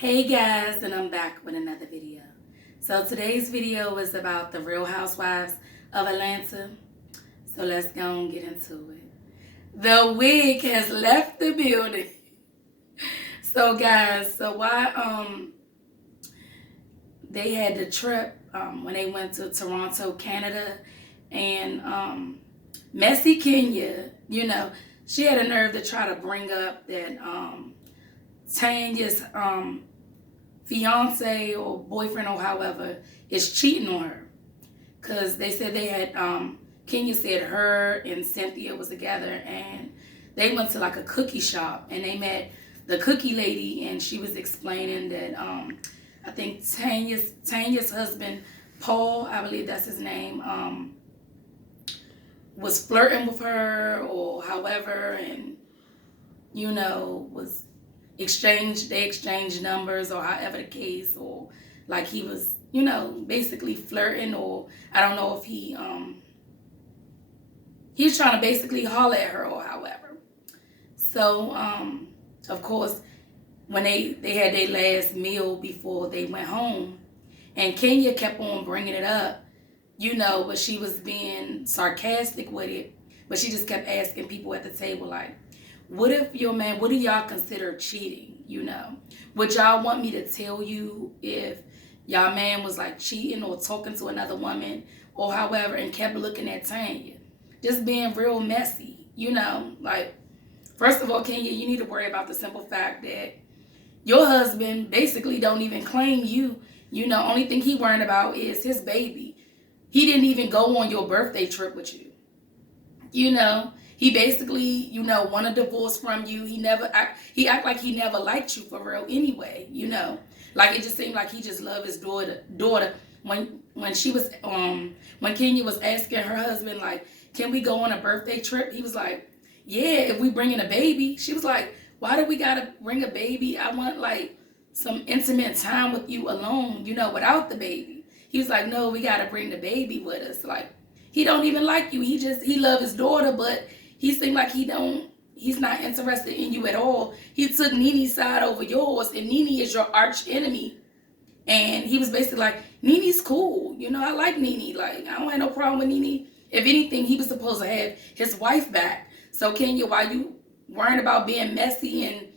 Hey guys, and I'm back with another video. So today's video is about the Real Housewives of Atlanta. So let's go and get into it. The wig has left the building. So guys, why they had the trip when they went to Toronto, Canada, and Messy Kenya, she had a nerve to try to bring up that Tanya's fiance or boyfriend or however is cheating on her, because they said they had Kenya said her and Cynthia was together and they went to like a cookie shop and they met the cookie lady, and she was explaining that I think Tanya's husband Paul, I believe that's his name, was flirting with her or however, and was they exchanged numbers or however the case, or like he was basically flirting, or I don't know if he was trying to basically holler at her or however. So of course when they had their last meal before they went home, and Kenya kept on bringing it up, but she was being sarcastic with it, but she just kept asking people at the table, like, what if your man, what do y'all consider cheating? Would y'all want me to tell you if y'all man was like cheating or talking to another woman or however, and kept looking at Tanya? Just being real messy, like, first of all, Kenya, you need to worry about the simple fact that your husband basically don't even claim you. Only thing he worrying about is his baby. He didn't even go on your birthday trip with you. He basically, want a divorce from you. He act like he never liked you for real anyway, Like, it just seemed like he just loved his daughter. When she was when Kenya was asking her husband, like, can we go on a birthday trip? He was like, yeah, if we bring in a baby. She was like, why do we gotta bring a baby? I want like some intimate time with you alone, without the baby. He was like, no, we gotta bring the baby with us. Like, he don't even like you. He love his daughter, but he seemed like he's not interested in you at all. He took Nene's side over yours, and Nene is your arch enemy. And he was basically like, Nene's cool. I like Nene. Like, I don't have no problem with Nene. If anything, he was supposed to have his wife back. So Kenya, why you worrying about being messy and,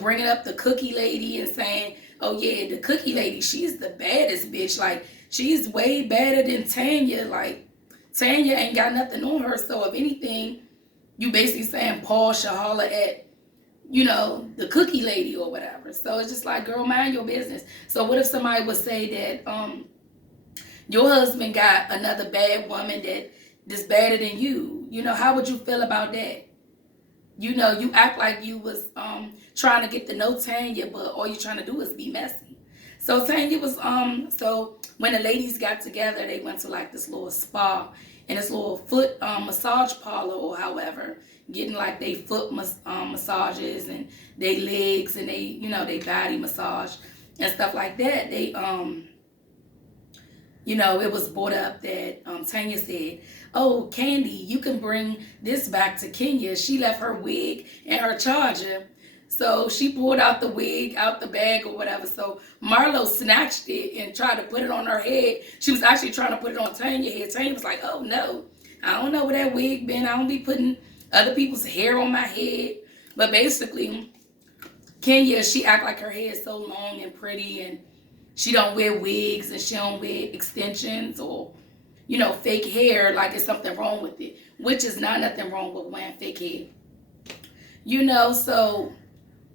bringing up the cookie lady and saying, oh yeah, the cookie lady, she's the baddest bitch. Like, she's way better than Tanya. Like, Tanya ain't got nothing on her. So if anything, you basically saying Paul should holler at, the cookie lady or whatever. So it's just like, girl, mind your business. So what if somebody would say that your husband got another bad woman that's better than you? How would you feel about that? You act like you was trying to get to know Tanya, but all you're trying to do is be messy. So Tanya was so when the ladies got together, they went to like this little spa and this little foot massage parlor or however, getting like they foot massages and they legs and they they body massage and stuff like that. They it was brought up that Tanya said, oh, Candy, you can bring this back to Kenya. She left her wig and her charger. So she pulled out the wig out the bag or whatever. So Marlo snatched it and tried to put it on her head. She was actually trying to put it on Tanya's head. Tanya was like, oh, no, I don't know where that wig been. I don't be putting other people's hair on my head. But basically, Kenya, she act like her hair is so long and pretty, and she don't wear wigs and she don't wear extensions or, fake hair like it's something wrong with it, which is not nothing wrong with wearing fake hair. So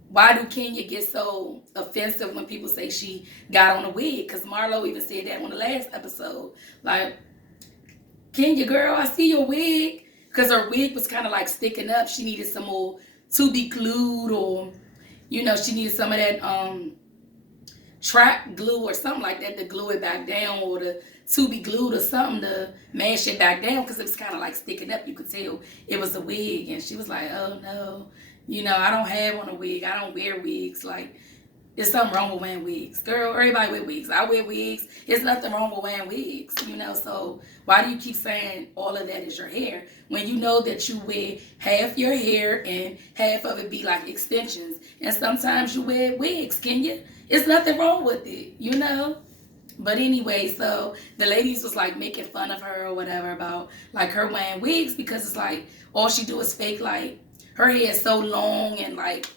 why do Kenya get so offensive when people say she got on a wig? Because Marlo even said that on the last episode. Like, Kenya, girl, I see your wig. Because her wig was kind of like sticking up. She needed some more to be glued, or, she needed some of that track glue or something like that to glue it back down, or to be glued or something to mash it back down, because it was kind of like sticking up. You could tell it was a wig. And she was like, oh no, I don't have on a wig. I don't wear wigs. Like, There's something wrong with wearing wigs. Girl, everybody wear wigs. I wear wigs. There's nothing wrong with wearing wigs, so why do you keep saying all of that is your hair when you know that you wear half your hair and half of it be like extensions? And sometimes you wear wigs, can you? It's nothing wrong with it. But anyway, so the ladies was like making fun of her or whatever about like her wearing wigs because it's like all she do is fake, like her hair is so long and like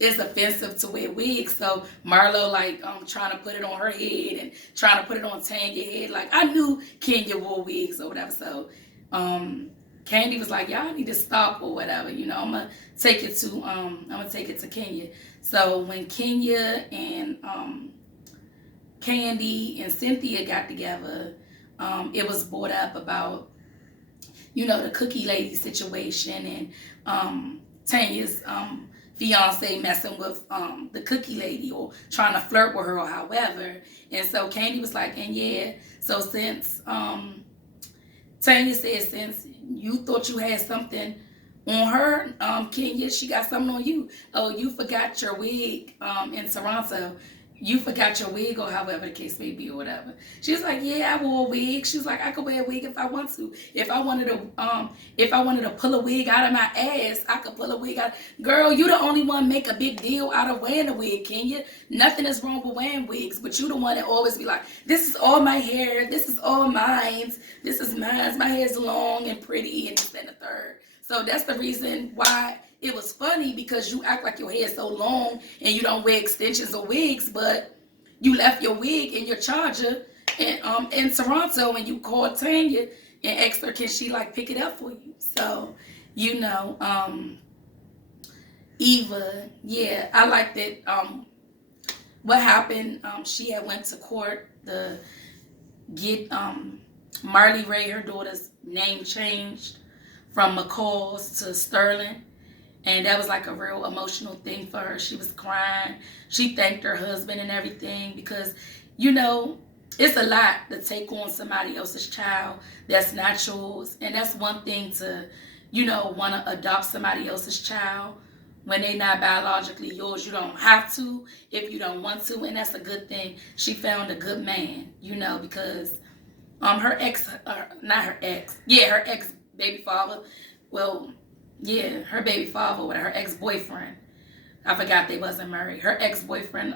it's offensive to wear wigs. So Marlo like trying to put it on her head and trying to put it on Tanya's head. Like I knew Kenya wore wigs or whatever. So Candy was like, y'all need to stop or whatever. I'm gonna take it to Kenya. So when Kenya and Candy and Cynthia got together, it was brought up about, the cookie lady situation and Tanya's fiance messing with the cookie lady or trying to flirt with her or however. And so Candy was like, and yeah, so since Tanya said, since you thought you had something on her, Kenya, she got something on you. Oh, you forgot your wig in Toronto. You forgot your wig or however the case may be or whatever. She was like, yeah, I wore a wig. She was like, I could wear a wig if I want to. If I wanted to pull a wig out of my ass, I could pull a wig out. Girl, you the only one make a big deal out of wearing a wig, Kenya. Nothing is wrong with wearing wigs, but you the one that always be like, this is all my hair. This is all mine. This is mine. My hair's long and pretty and this and the third. So that's the reason why it was funny, because you act like your hair is so long and you don't wear extensions or wigs, but you left your wig in your charger in Toronto and you called Tanya and asked her, can she like pick it up for you? So, Eva, yeah, I like that. What happened, she had went to court to get Marley Ray, her daughter's name changed from McCall's to Sterling. And that was like a real emotional thing for her. She was crying. She thanked her husband and everything because, it's a lot to take on somebody else's child that's not yours. And that's one thing to, want to adopt somebody else's child when they're not biologically yours. You don't have to if you don't want to. And that's a good thing. She found a good man, because her ex, not her ex, yeah, her ex baby father, well, yeah, her baby father with her ex-boyfriend. I forgot they wasn't married. Her ex-boyfriend,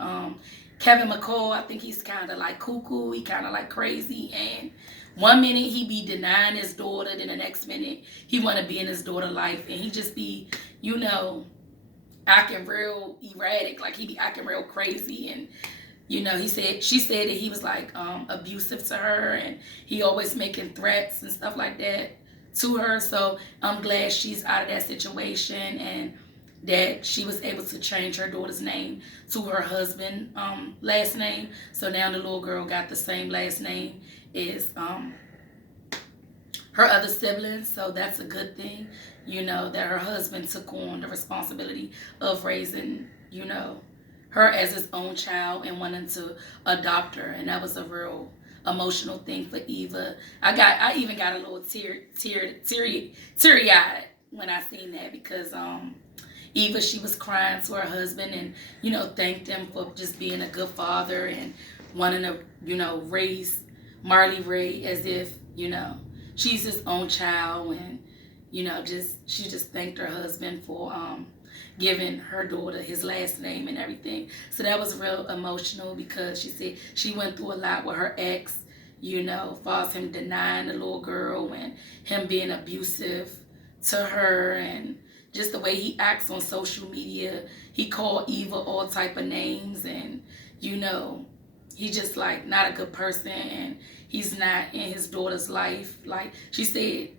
Kevin McCall, I think he's kind of like cuckoo. He kind of like crazy. And one minute he be denying his daughter, then the next minute he want to be in his daughter's life. And he just be, acting real erratic. Like he be acting real crazy. And, she said that he was like abusive to her. And he always making threats and stuff like that to her. So I'm glad she's out of that situation and that she was able to change her daughter's name to her husband's last name. So now the little girl got the same last name as her other siblings. So that's a good thing, that her husband took on the responsibility of raising, her as his own child and wanting to adopt her. And that was a real emotional thing for Eva. I even got a little teary-eyed when I seen that because Eva, she was crying to her husband and thanked him for just being a good father and wanting to raise Marley Ray as if she's his own child, and she just thanked her husband for giving her daughter his last name and everything. So that was real emotional because she said she went through a lot with her ex, as far as him denying the little girl and him being abusive to her and just the way he acts on social media. He called Eva all type of names and, he just like not a good person and he's not in his daughter's life. Like she said,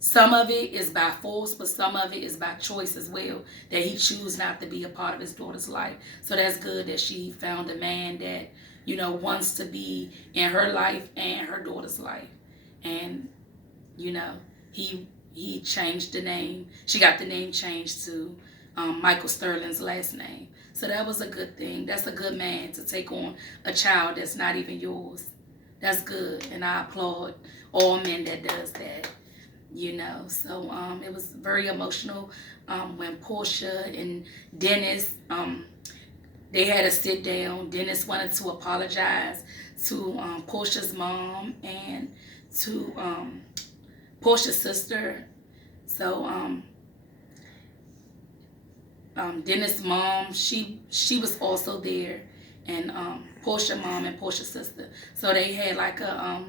some of it is by force, but some of it is by choice as well, that he choose not to be a part of his daughter's life. So that's good that she found a man that, wants to be in her life and her daughter's life. And, he changed the name. She got the name changed to Michael Sterling's last name. So that was a good thing. That's a good man to take on a child that's not even yours. That's good. And I applaud all men that does that. So it was very emotional when Portia and Dennis they had a sit down. Dennis wanted to apologize to Portia's mom and to Portia's sister. So Dennis' mom, she was also there, and Portia mom and Portia's sister. So they had like a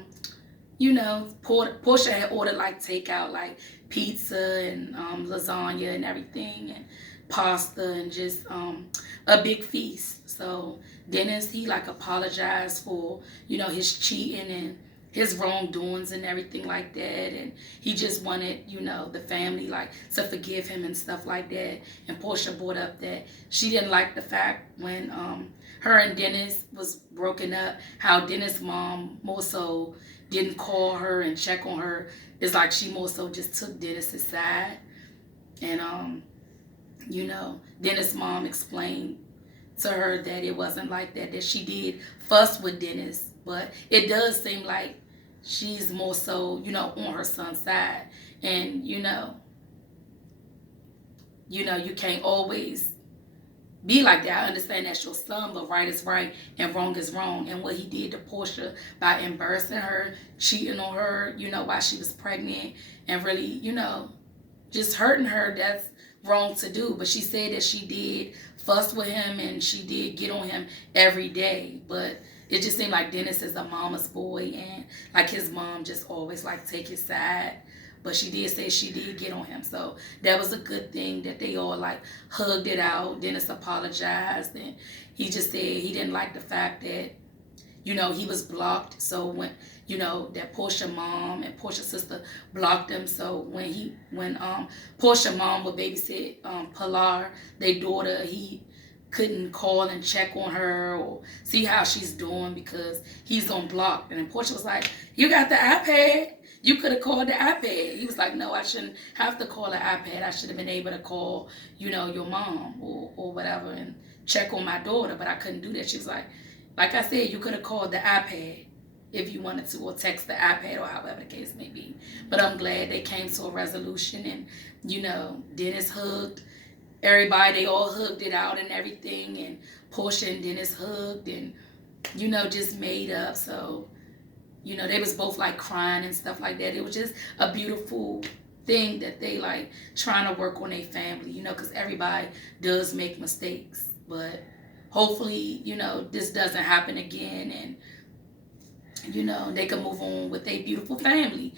Portia had ordered like takeout, like pizza and lasagna and everything, and pasta, and just a big feast. So Dennis, he like apologized for his cheating and his wrongdoings and everything like that, and he just wanted the family like to forgive him and stuff like that. And Portia brought up that she didn't like the fact when her and Dennis was broken up, how Dennis' mom more so didn't call her and check on her. It's like she more so just took Dennis's side. And Dennis' mom explained to her that it wasn't like that, that she did fuss with Dennis, but it does seem like she's more so on her son's side. And you can't always be like that. I understand that's your son, but right is right and wrong is wrong. And what he did to Portia by embarrassing her, cheating on her, while she was pregnant, and really, just hurting her, that's wrong to do. But she said that she did fuss with him and she did get on him every day. But it just seemed like Dennis is a mama's boy, and like his mom just always like take his side. But she did say she did get on him. So that was a good thing that they all like hugged it out. Dennis apologized, and he just said he didn't like the fact that, he was blocked. So when, that Portia mom and Portia's sister blocked him. So when Portia mom would babysit Pilar, their daughter, he couldn't call and check on her or see how she's doing because he's on block. And then Portia was like, "You got the iPad? You could have called the iPad." He was like, "No, I shouldn't have to call the iPad. I should have been able to call, your mom or whatever and check on my daughter, but I couldn't do that." She was like I said, you could have called the iPad if you wanted to, or text the iPad, or however the case may be. But I'm glad they came to a resolution, and, Dennis hugged everybody. They all hugged it out and everything, and Portia and Dennis hugged and, just made up. So, they was both like crying and stuff like that. It was just a beautiful thing that they like trying to work on their family, because everybody does make mistakes. But hopefully, this doesn't happen again, and, they can move on with their beautiful family,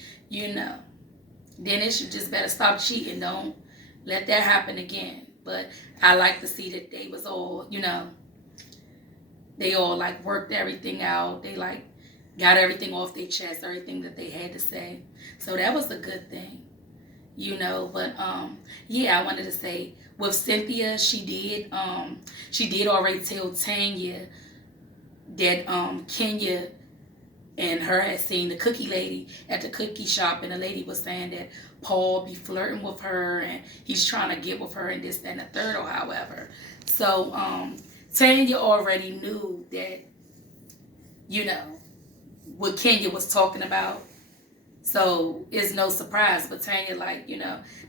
Dennis, you just better stop cheating. Don't let that happen again. But I like to see that they was all, they all like worked everything out. They like got everything off their chest, everything that they had to say. So that was a good thing, But yeah, I wanted to say with Cynthia, she did already tell Tanya that Kenya and her had seen the cookie lady at the cookie shop, and the lady was saying that Paul be flirting with her and he's trying to get with her and this, that, and the third, or however. So Tanya already knew that, what Kenya was talking about. So it's no surprise. But Tanya, like,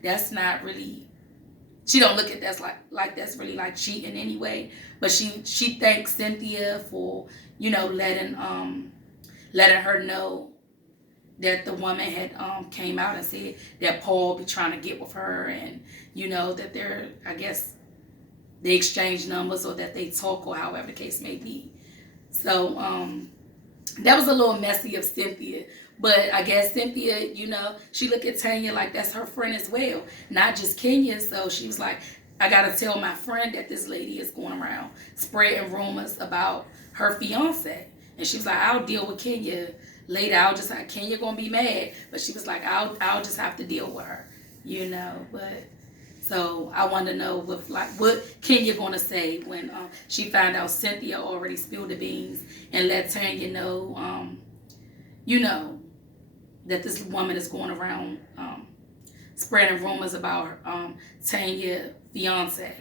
that's not really, she don't look at that like that's really like cheating anyway. But she thanks Cynthia for, letting her know that the woman had came out and said that Paul be trying to get with her, and that they're, I guess, they exchange numbers, or that they talk, or however the case may be. So that was a little messy of Cynthia, but I guess Cynthia, she looked at Tanya like that's her friend as well, not just Kenya. So she was like, I gotta tell my friend that this lady is going around spreading rumors about her fiance. And she was like, I'll deal with Kenya later. Kenya gonna be mad, but she was like, I'll just have to deal with her, But so I want to know what Kenya gonna say when she found out Cynthia already spilled the beans and let Tanya know, that this woman is going around spreading rumors about Tanya's fiance.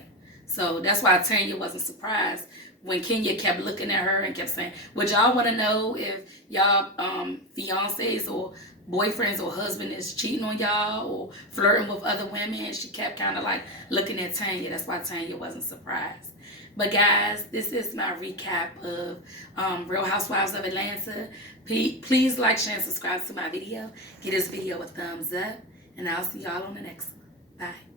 So that's why Tanya wasn't surprised when Kenya kept looking at her and kept saying, would y'all want to know if y'all fiancés or boyfriends or husband is cheating on y'all or flirting with other women. And she kept kind of like looking at Tanya. That's why Tanya wasn't surprised. But guys, this is my recap of Real Housewives of Atlanta. Please like, share, and subscribe to my video. Give this video a thumbs up. And I'll see y'all on the next one. Bye.